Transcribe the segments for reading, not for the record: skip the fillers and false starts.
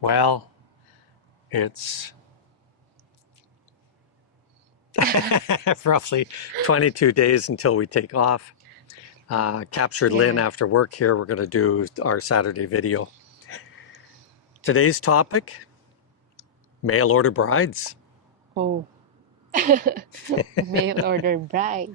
Well, it's roughly 22 days until we take off. Captured Lynn Yeah. after work here. We're going to do our Saturday video. Today's topic, mail order brides. Oh, mail order bride.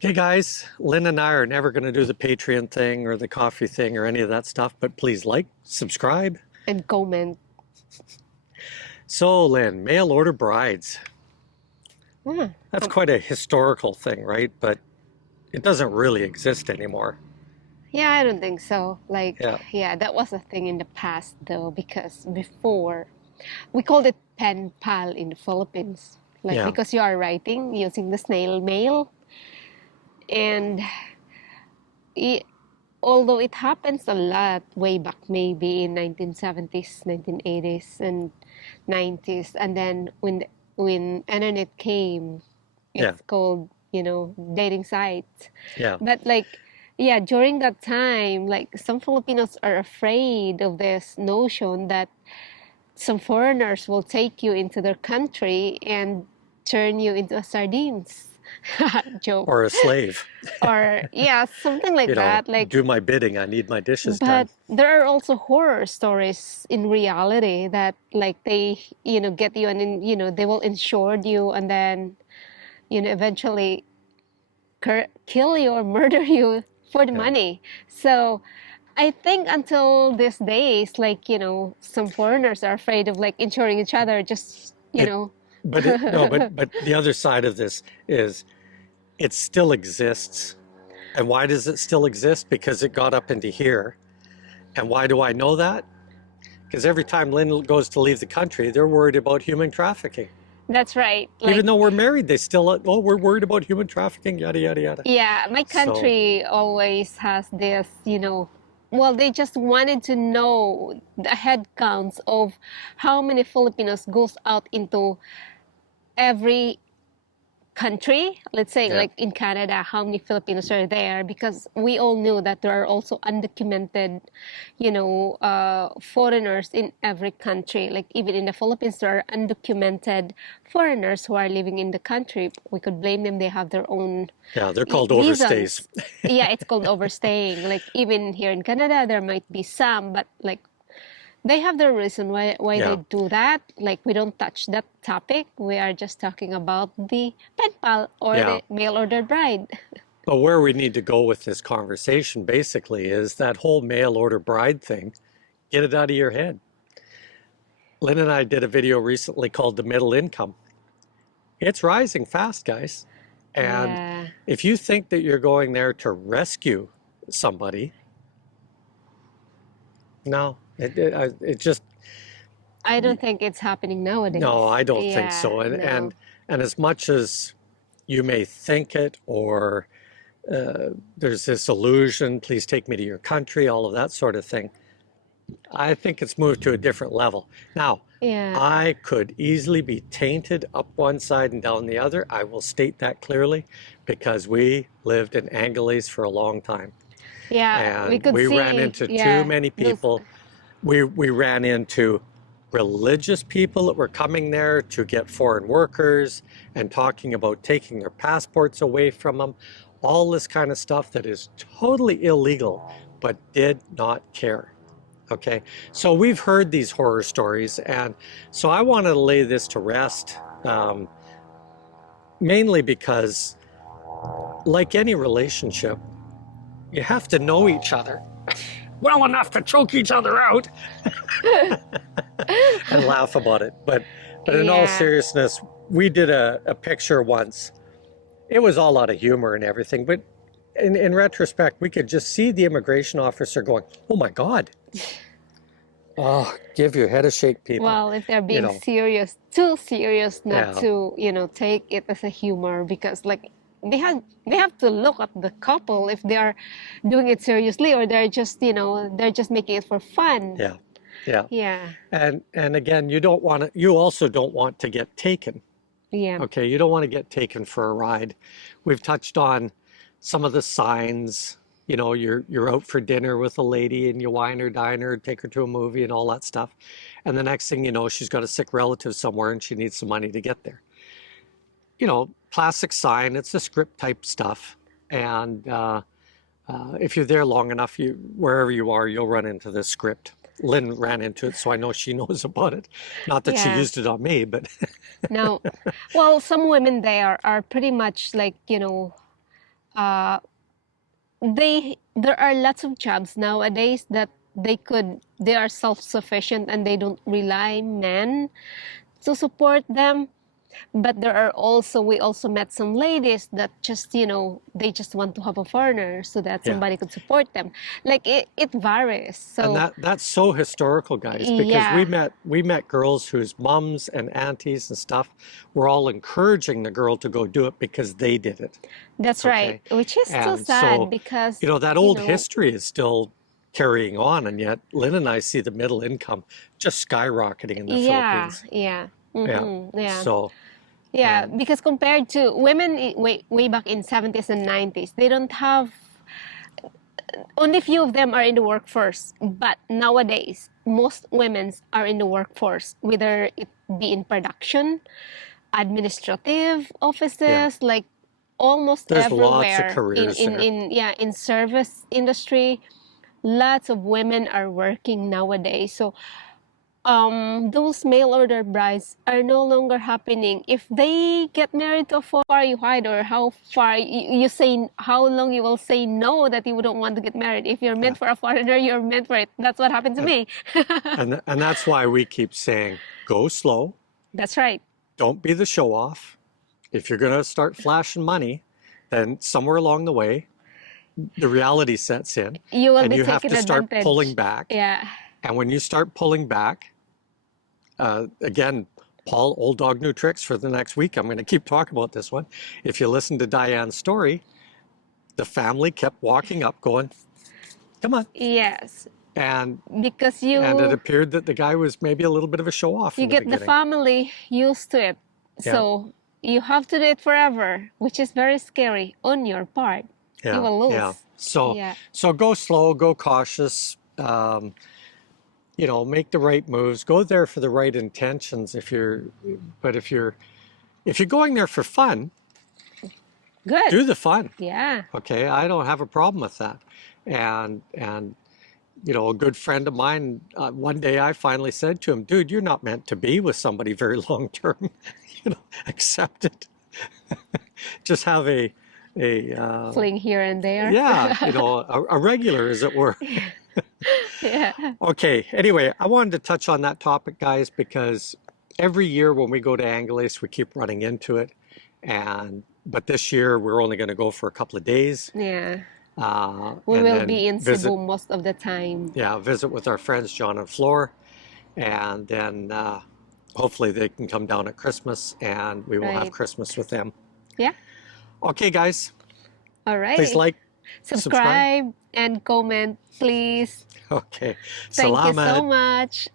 Hey guys, Lynn and I are never going to do the Patreon thing or the coffee thing or any of that stuff, but please like, subscribe. And comment. So Lynn, mail order brides. Yeah. That's quite a historical thing, right? But it doesn't really exist anymore. Yeah, I don't think so. Yeah. Yeah, that was a thing in the past though, because before we called it pen pal in the Philippines. Yeah. Because you are writing using the snail mail. And it, although it happens a lot way back maybe in 1970s, 1980s and 90s, and then when internet came, Yeah. it's called, dating sites. Yeah. But yeah, during that time, some Filipinos are afraid of this notion that some foreigners will take you into their country and turn you into a sardines. Joke. Or a slave. Or yeah, something like that. Do my bidding. I need my dishes But done. there are also horror stories in reality that they, get you and then, they will insure you and then, eventually kill you or murder you for the Yeah. money. So I think until these days, some foreigners are afraid of insuring each other, just, But the other side of this is it still exists. And why does it still exist? Because it got up into here. And why do I know that? Because every time Lynn goes to leave the country, they're worried about human trafficking. That's right. Even though we're married, they still, we're worried about human trafficking, yada, yada, yada. Yeah, my country always has this, well, they just wanted to know the head counts of how many Filipinos goes out into every country. Let's say Yeah. in Canada, how many Filipinos are there, because we all knew that there are also undocumented, foreigners in every country. Like even in the Philippines, there are undocumented foreigners who are living in the country. We could blame them. They have their own Yeah, they're called reasons. overstays. Yeah, it's called overstaying. Even here in Canada, there might be some, but they have their reason why Yeah. they do that. We don't touch that topic. We are just talking about the pen pal or Yeah. the mail order bride. But where we need to go with this conversation basically is that whole mail order bride thing. Get it out of your head. Lynn and I did a video recently called The Middle Income. It's rising fast, guys. And Yeah. if you think that you're going there to rescue somebody, no, it just, I don't think it's happening nowadays. no, I don't think Yeah, so. And, no. and as much as you may think it, or there's this illusion, please take me to your country, all of that sort of thing, I think it's moved to a different level. Now, Yeah. I could easily be tainted up one side and down the other. I will state that clearly because we lived in Angolese for a long time. Yeah, we And could we see. ran into yeah, too many those- people. We ran into religious people that were coming there to get foreign workers and talking about taking their passports away from them. All this kind of stuff that is totally illegal, but did not care. Okay, so we've heard these horror stories, and so I wanted to lay this to rest, mainly because, like any relationship, you have to know each other well enough to choke each other out and laugh about it. But in all Yeah. seriousness, we did a picture once. It was all out of humor and everything, but in retrospect, we could just see the immigration officer going, "Oh my God." Oh, give your head a shake, people. Well, if they're being know. serious, too serious not Yeah. to, take it as a humor, because they have to look at the couple if they are doing it seriously or they're just, they're just making it for fun. Yeah, yeah. Yeah. And again, you also don't want to get taken. Yeah. Okay, you don't want to get taken for a ride. We've touched on some of the signs You know, you're out for dinner with a lady and you wine her, dine her, take her to a movie and all that stuff. And the next thing you know, she's got a sick relative somewhere and she needs some money to get there. You know, classic sign, it's a script type stuff. And if you're there long enough, you wherever you are, you'll run into this script. Lynn ran into it, so I know she knows about it. Not that she Yeah. used it on me, but Now, well, some women there are pretty much like, uh, there are lots of jobs nowadays that they are self-sufficient and they don't rely men to support them. But there are also, we also met some ladies that just, they just want to have a foreigner so that yeah. somebody could support them. Like it varies. And So that's so historical, guys, because yeah, we met girls whose mums and aunties and stuff were all encouraging the girl to go do it because they did it. that's right. Okay. Which is still And sad so, because, you know, that old history is still carrying on, and yet Lynn and I see the middle income just skyrocketing in the yeah, Philippines. yeah. Yeah. Yeah. So, Yeah, and because compared to women way back in 70s and 90s, they don't have, only few of them are in the workforce. But nowadays, most women are in the workforce, whether it be in production, administrative yeah, offices, like almost there's lots of everywhere careers there. in service industry. Lots of women are working nowadays. So those mail order brides are no longer happening. If they get married to a far you hide, or how far you say, how long you will say no that you don't want to get married. If you're Yeah. meant for a foreigner, you're meant for it. That's what happened to And, me. and that's why we keep saying, go slow, That's right. don't be the show off. If you're going to start flashing money, then somewhere along the way, the reality sets in You will and be you have taken to start pulling advantage. back. Yeah. And when you start pulling back, again, Paul, old dog, new tricks for the next week. I'm going to keep talking about this one. If you listen to Diane's story, the family kept walking up going, come on. Yes. And Because it appeared that the guy was maybe a little bit of a show off you in the get the beginning. family used to it. Yeah. So you have to do it forever, which is very scary on your part. You Yeah. will lose. Yeah. So, Yeah. so go slow, go cautious. You know, make the right moves. Go there for the right intentions. But if you're going there for fun, Good. do the fun. Yeah. Okay, I don't have a problem with that. And you know, a good friend of mine, one day I finally said to him, "Dude, you're not meant to be with somebody very long term. You know, accept it. Just have a Fling here and there. yeah, you know, a regular, as it were." Yeah. Okay, anyway, I wanted to touch on that topic, guys, because every year when we go to Angeles, we keep running into it. But this year we're only going to go for a couple of days. Yeah. We And will then be in visit, Cebu most of the time. yeah, visit with our friends John and Flor, and then hopefully they can come down at Christmas, and we will have Right. Christmas with them. Yeah. Okay, guys, All please right. like, subscribe. Subscribe and comment, please. Okay, Thank you so salamat. much.